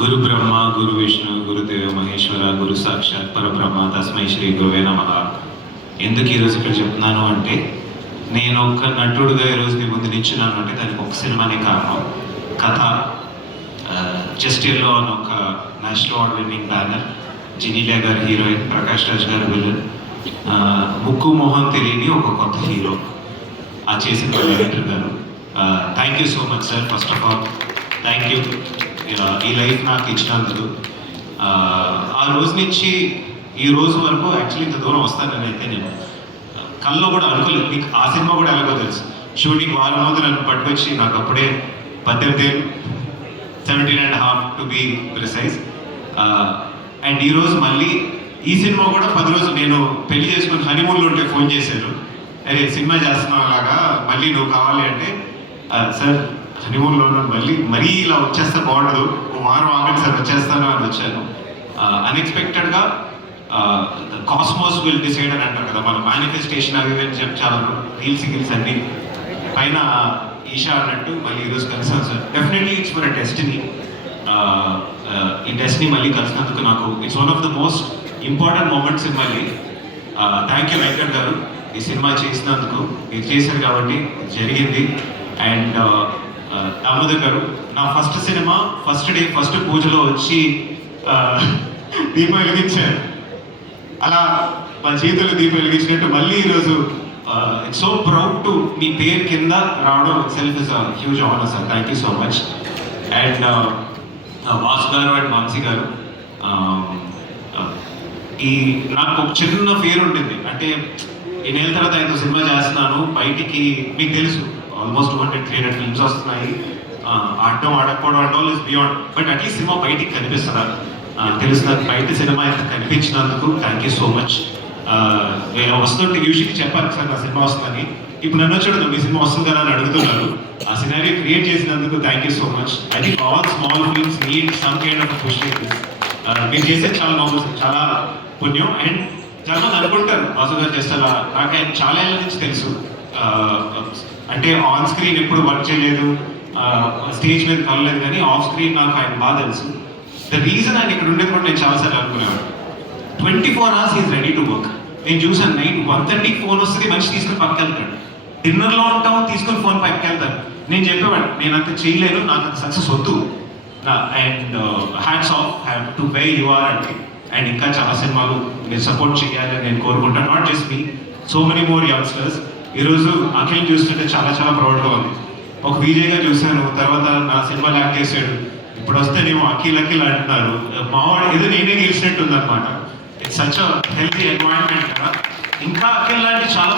గురు బ్రహ్మ గురు విష్ణు గురుదేవ మహేశ్వర గురు సాక్షాత్ పరబ్రహ్మ తస్మై శ్రీ గురువే నమః. ఎందుకు ఈరోజు ఇక్కడ చెప్తున్నాను అంటే, నేను ఒక నటుడుగా ఈరోజు మీ ముందు నిల్చున్నాను అంటే దానికి ఒక సినిమానే కారణం. కథ జస్ట్ ఎల్లో అని ఒక నేషనల్ అవార్డ్ విన్నింగ్ బ్యానర్, జినీలియా గారు హీరోయిన్, ప్రకాష్ రాజ్ గారు విలన్, ముక్కు మొహం తెలియని ఒక కొత్త హీరో ఆ చేసిన డైరెక్టర్ గారు. Thank you so much sir. First of all thank you ఈ లైఫ్ నాకు ఇచ్చినందుకు. ఆ రోజు నుంచి ఈ రోజు వరకు యాక్చువల్లీ ఇంత దూరం వస్తానని అయితే నేను కల్లో కూడా అనుకోలేదు. మీకు ఆ సినిమా కూడా ఎలాగో తెలుసు. షూటింగ్ వారం ముందు నన్ను పట్టుకొచ్చి నాకు అప్పుడే 18 17.5 టు బీ ప్రిసైజ్. అండ్ ఈరోజు మళ్ళీ ఈ సినిమా కూడా 10 రోజులు నేను పెళ్లి చేసుకుని హనీమూన్లో ఉంటే ఫోన్ చేశారు, అరే సినిమా చేస్తున్నావు అలాగా మళ్ళీ నువ్వు కావాలి అంటే, సార్ హనీమూన్లో ఉన్నాను, మరీ ఇలా వచ్చేస్తే బాగుండదు, ఓ వారం ఆగండి సార్ వచ్చేస్తాను అని వచ్చాను. అన్ఎక్స్పెక్టెడ్గా కాస్మోస్ విల్ డిసైడ్ అని అంటారు కదా, మన మేనిఫెస్టేషన్ అవి అని చెప్పి చాలా రీల్స్ అన్ని పైన ఈషా అన్నట్టు మళ్ళీ ఈరోజు కలిసాను sir. Definitely it's for a destiny. ఈ డెస్టినీ మళ్ళీ కలిసినందుకు నాకు it's one of the most important moments in మళ్ళీ. థ్యాంక్ యూ వెంకట్ గారు, ఈ సినిమా చేసినందుకు. మీరు చేశారు కాబట్టి జరిగింది. అండ్ దామోదర్ గారు, నా first cinema first day first పూజలో వచ్చి దీపం వెలిగించారు. అలా మా జీవితంలో దీపం వెలిగించినట్టు మళ్ళీ ఈరోజు it's so proud to me పేరు కింద రావడం self is huge honour sir. Thank you so much. And Vasu గారు అండ్ మాన్సీ గారు, ఈ నాకు ఒక చిన్న ఫేర్ ఉంటుంది. అంటే ఎన్నేళ్ళ తర్వాత 5 సినిమా చేస్తున్నాను, బయటికి మీకు తెలుసు ఆల్మోస్ట్ 200-300 ఫిల్మ్స్ వస్తున్నాయి. ఆడటం ఆడకపోవడం and all is beyond, but at least సినిమా బయటికి కనిపిస్తుందా తెలుసు. నాకు బయట సినిమా ఎంత కనిపించినందుకు థ్యాంక్ యూ సో మచ్. వస్తుంటే యూజువల్లీ చెప్పాలి సార్ నా సినిమా వస్తుందని, ఇప్పుడు నన్ను చూడదు మీ సినిమా వస్తుంది కదా అని అడుగుతున్నారు. ఆ సినారీ క్రియేట్ చేసినందుకు thank you so much. I think all small films need some kind of push. మీరు చేసేది చాలా నార్మల్, చాలా పుణ్యం. అండ్ చాలా మంది అనుకుంటారు వాసు గారు చేస్తారా, నాకు ఆయన చాలా ఏళ్ళ నుంచి తెలుసు. అంటే ఆన్ స్క్రీన్ ఎప్పుడు వర్క్ చేయలేదు, స్టేజ్ మీద కలలేదు, కానీ ఆఫ్ స్క్రీన్ నాకు ఆయన బాగా తెలుసు. ద రీజన్ ఆయన ఇక్కడ ఉండేది కూడా నేను చాలాసార్లు అనుకునేవాడు, 24 hours is ready to work. నేను చూసాను నైట్ 1:30 ఫోన్ వస్తుంది, మనిషి తీసుకుని పక్కకి వెళ్తాడు. డిన్నర్లో ఉంటాం, తీసుకుని ఫోన్ పక్కకి వెళ్తాడు. నేను చెప్పేవాడు నేను అంత చేయలేను, నాకు అంత సక్సెస్ వద్దు. And hats off have to way you are అంటే. అండ్ ఇంకా చాలా సినిమాలు మీరు సపోర్ట్ చేయాలని నేను కోరుకుంటాను. Not just me, so many more youngsters. ఈరోజు అఖిల్ చూస్తుంటే చాలా చాలా ప్రౌడ్గా ఉంది. ఒక విజయ్గా చూశాను, తర్వాత నా సినిమాలో యాక్ట్ చేశాడు. ఇప్పుడు వస్తేనేమో అఖిల్ అంటున్నారు. మావాడు ఏదో నేనే గెలిచినట్టు ఉందన్నమాట. It's such a healthy environment కదా. ఇంకా అఖిల్ లాంటి చాలా